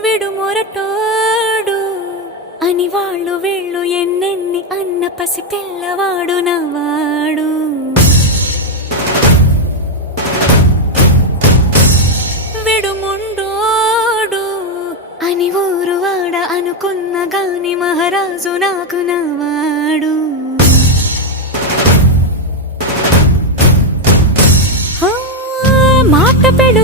విడు మొరటోడు అని వాళ్ళు వీళ్ళు ఎన్నెన్ని అన్న పసి పిల్లవాడు నవాడు. విడు ముండోడు అని ఊరు వాడ అనుకున్న గాని మహారాజు నాకు నవాడు. మాట పెడు